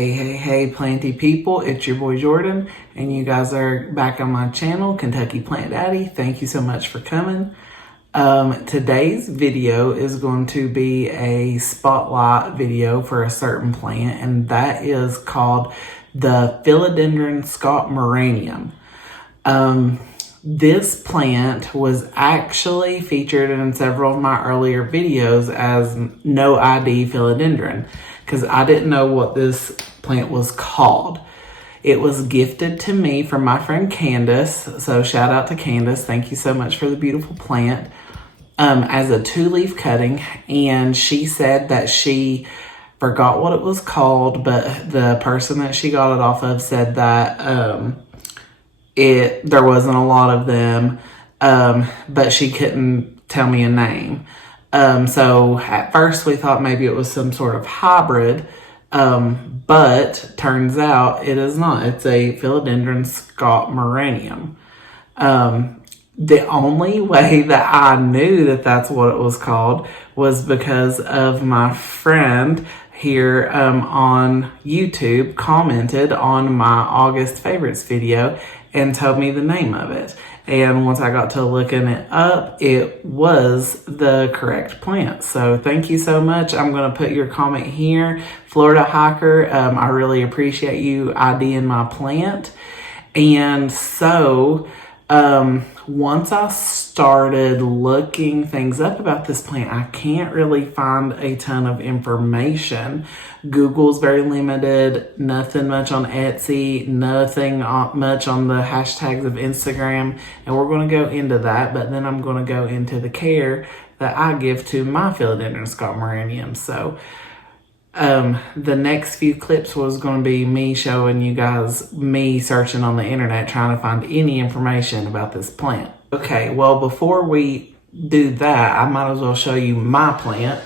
Hey, planty people, it's your boy Jordan, and you guys are back on my channel, Kentucky Plant Daddy. Thank you so much for coming. Today's video is going to be a spotlight video for a certain plant, and that is called the Philodendron Scottmorianum. This plant was actually featured in several of my earlier videos as no ID philodendron, because I didn't know what this plant was called. It was gifted to me from my friend Candace, so shout out to Candace. Thank you so much for the beautiful plant, as a 2-leaf cutting, and she said that she forgot what it was called, but the person that she got it off of said that there wasn't a lot of them, but she couldn't tell me a name. So at first we thought maybe it was some sort of hybrid, but turns out it is not. It's a Philodendron Scottmorianum. The only way that I knew that that's what it was called was because of my friend here on YouTube commented on my August favorites video and told me the name of it. And once I got to looking it up, it was the correct plant. So thank you so much. I'm going to put your comment here. Florida Hiker, I really appreciate you IDing my plant. And so once I started looking things up about this plant, I can't really find a ton of information. Google's very limited, nothing much on Etsy, nothing much on the hashtags of Instagram, and we're going to go into that, but then I'm going to go into the care that I give to my Philodendron Scottmorianum. So the next few clips was going to be me showing you guys me searching on the internet trying to find any information about this plant. Okay, well, before we do that, I might as well show you my plant.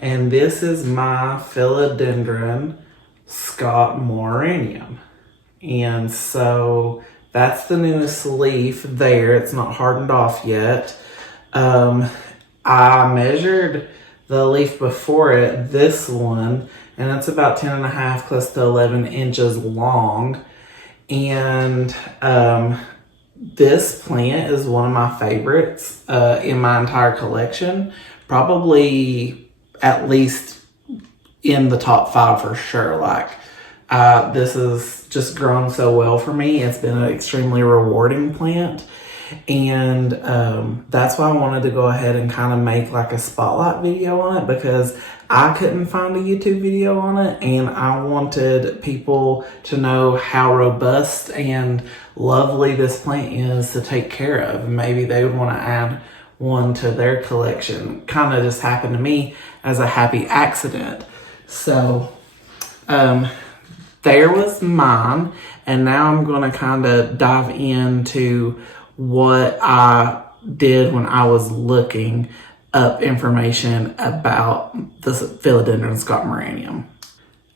And this is my Philodendron Scottmorianum. And so that's the newest leaf there. It's not hardened off yet. I measured the leaf before it, this one, and it's about 10.5 close to 11 inches long. And this plant is one of my favorites in my entire collection. Probably at least in the top 5 for sure. Like, this has just grown so well for me. It's been an extremely rewarding plant. And that's why I wanted to go ahead and kind of make like a spotlight video on it, because I couldn't find a YouTube video on it, and I wanted people to know how robust and lovely this plant is to take care of. Maybe they would want to add one to their collection. Kind of just happened to me as a happy accident. So there was mine, and now I'm going to kind of dive into what I did when I was looking up information about the Philodendron Scottmorianum.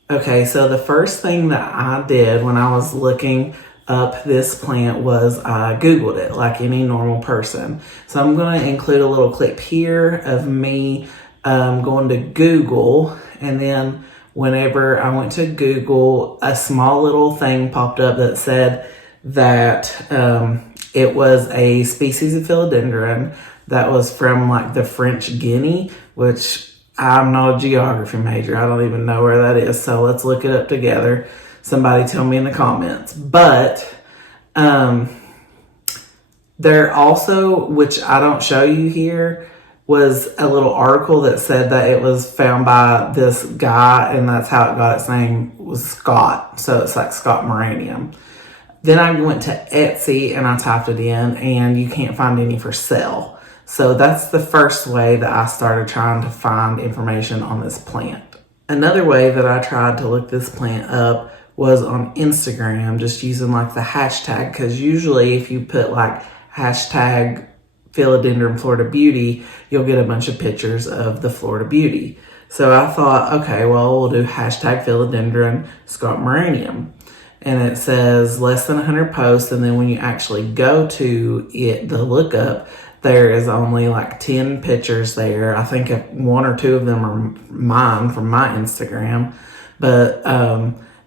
Okay, so the first thing that I did when I was looking up this plant was I Googled it like any normal person. So I'm going to include a little clip here of me going to Google, and then whenever I went to Google, a small little thing popped up that said that it was a species of philodendron that was from like the French Guiana, which I'm not a geography major. I don't even know where that is. So let's look it up together. Somebody tell me in the comments. But there also, which I don't show you here, was a little article that said that it was found by this guy, and that's how it got its name, was Scott. So it's like Scottmorianum. Then I went to Etsy and I typed it in, and you can't find any for sale. So that's the first way that I started trying to find information on this plant. Another way that I tried to look this plant up was on Instagram, just using like the hashtag, because usually if you put like hashtag Philodendron Florida Beauty, you'll get a bunch of pictures of the Florida Beauty. So I thought, okay, well, we'll do hashtag Philodendron Scottmorianum. And it says less than 100 posts, and then when you actually go to it, the lookup, there is only like 10 pictures there. I think 1 or 2 of them are mine from my Instagram. But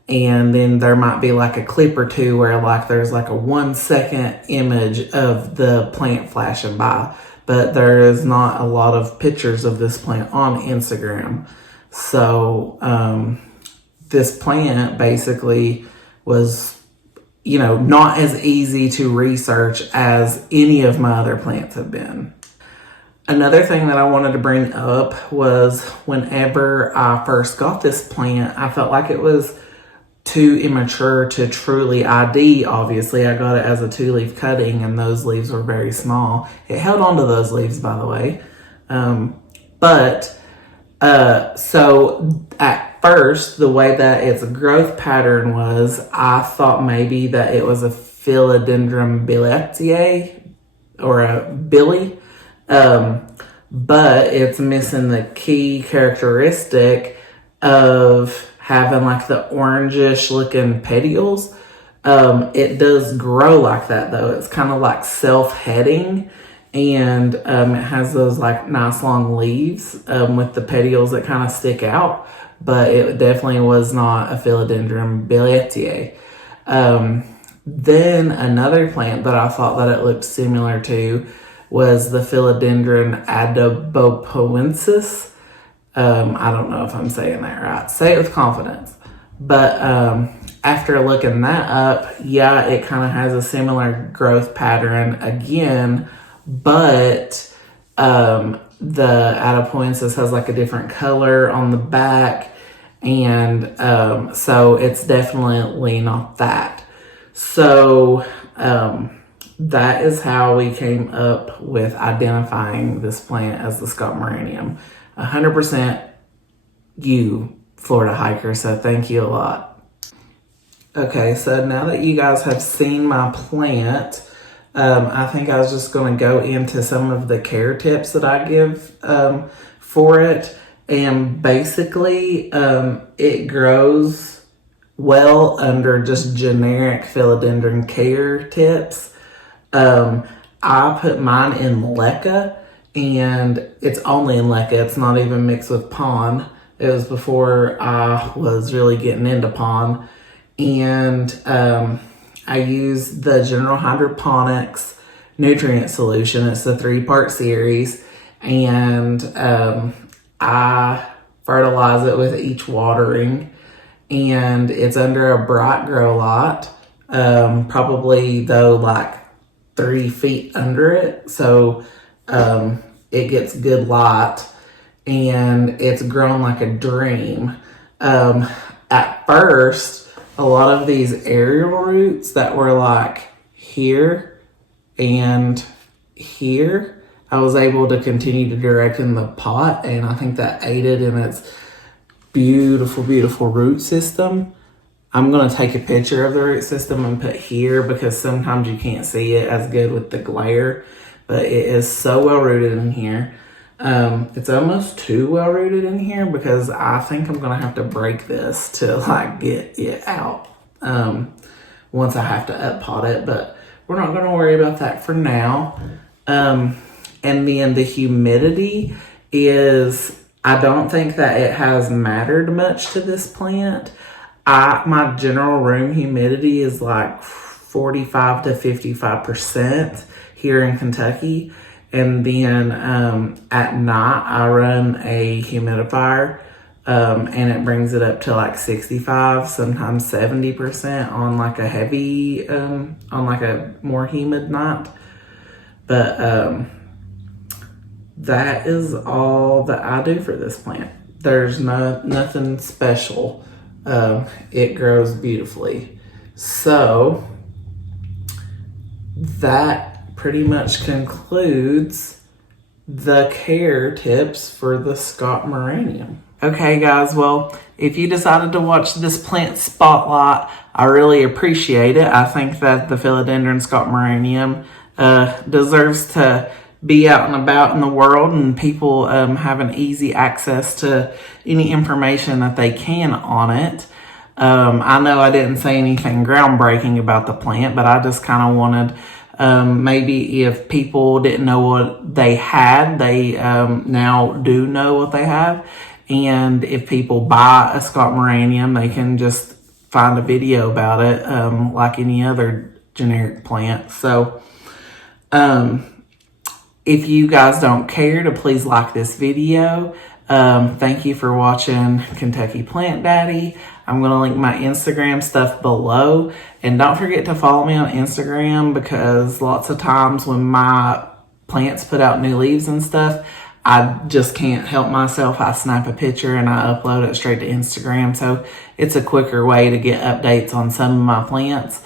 and then there might be like a clip or two where like there's like a 1 second image of the plant flashing by, but there is not a lot of pictures of this plant on Instagram. So this plant basically was, you know, not as easy to research as any of my other plants have been. Another thing that I wanted to bring up was whenever I first got this plant, I felt like it was too immature to truly ID. Obviously, I got it as a 2-leaf cutting, and those leaves were very small. It held on to those leaves, by the way. So at first, the way that its growth pattern was, I thought maybe that it was a Philodendron billietiae or a billy. But it's missing the key characteristic of having like the orangish looking petioles. It does grow like that though. It's kind of like self-heading, and it has those like nice long leaves with the petioles that kind of stick out, but it definitely was not a Philodendron billietiae. Then another plant that I thought that it looked similar to was the Philodendron adabopoensis. I don't know if I'm saying that right. Say it with confidence. But after looking that up, yeah, it kind of has a similar growth pattern again, but the adapoensis has like a different color on the back, and so it's definitely not that. So that is how we came up with identifying this plant as the Scottmorianum. 100% you, Florida hiker, so thank you a lot. Okay, so now that you guys have seen my plant, I think I was just going to go into some of the care tips that I give for it. And basically, it grows well under just generic philodendron care tips. I put mine in leca, and it's only in leca. It's not even mixed with pond. It was before I was really getting into pond. And I used the General Hydroponics nutrient solution. It's the 3-part series, and I fertilize it with each watering, and it's under a bright grow light, probably though like 3 feet under it, so it gets good light, and it's grown like a dream. At first, a lot of these aerial roots that were like here and here, I was able to continue to direct in the pot, and I think that aided in its beautiful, beautiful root system. I'm going to take a picture of the root system and put here because sometimes you can't see it as good with the glare, but it is so well rooted in here. It's almost too well rooted in here because I think I'm going to have to break this to like get it out once I have to uppot it, but we're not going to worry about that for now. And then the humidity is, I don't think that it has mattered much to this plant. My general room humidity is like 45 to 55% here in Kentucky. And then at night, I run a humidifier, and it brings it up to like 65, sometimes 70% on like a heavy, on like a more humid night. But that is all that I do for this plant. There's nothing special. It grows beautifully. So that pretty much concludes the care tips for the Scottmorianum. Okay guys, well, if you decided to watch this plant spotlight, I really appreciate it. I think that the Philodendron Scottmorianum deserves to be out and about in the world, and people having easy access to any information that they can on it. I know I didn't say anything groundbreaking about the plant, but I just kind of wanted, maybe if people didn't know what they had, they now do know what they have. And if people buy a Scottmorianum, they can just find a video about it, like any other generic plant. So, if you guys don't care to please like this video. Thank you for watching Kentucky Plant Daddy. I'm going to link my Instagram stuff below. And don't forget to follow me on Instagram, because lots of times when my plants put out new leaves and stuff, I just can't help myself. I snap a picture and I upload it straight to Instagram. So it's a quicker way to get updates on some of my plants.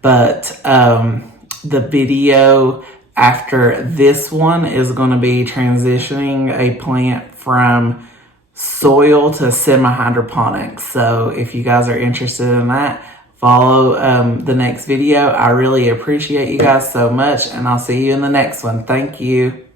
But the video after this one is going to be transitioning a plant from soil to semi-hydroponics. So if you guys are interested in that, follow the next video. I really appreciate you guys so much, and I'll see you in the next one. Thank you.